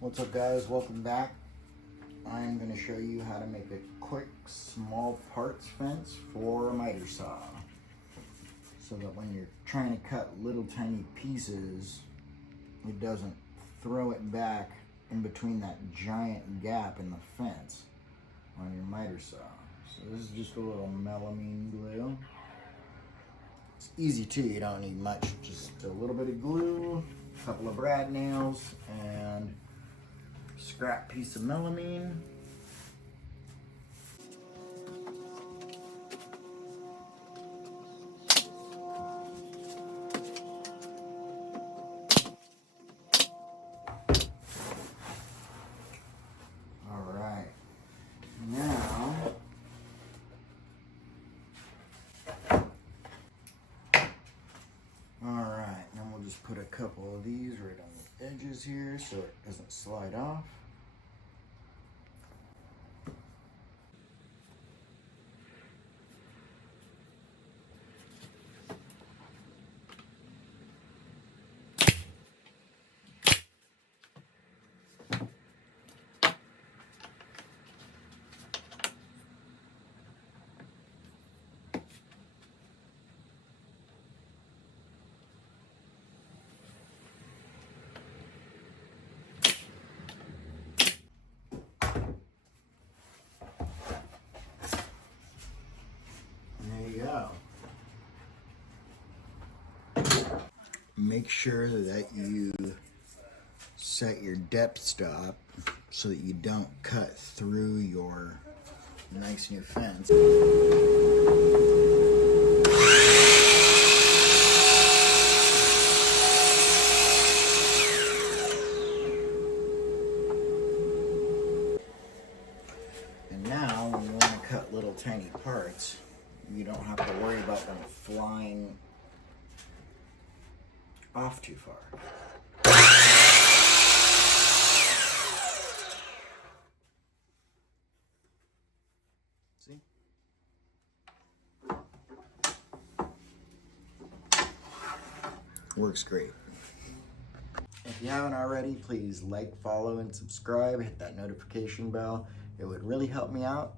What's up, guys? Welcome back. I'm going to show you how to make a quick small parts fence for a miter saw, so that when you're trying to cut little tiny pieces, it doesn't throw it back in between that giant gap in the fence on your miter saw. So this is just a little melamine glue. It's easy too, you don't need much, just a little bit of glue, a couple of brad nails, and scrap piece of melamine. All right, now then we'll just put a couple of these right on the edges here so it doesn't slide off. Make sure that you set your depth stop so that you don't cut through your nice new fence. And now when you want to cut little tiny parts, you don't have to worry about them flying off too far. See? Works great. If you haven't already, please like, follow, and subscribe. Hit that notification bell. It would really help me out.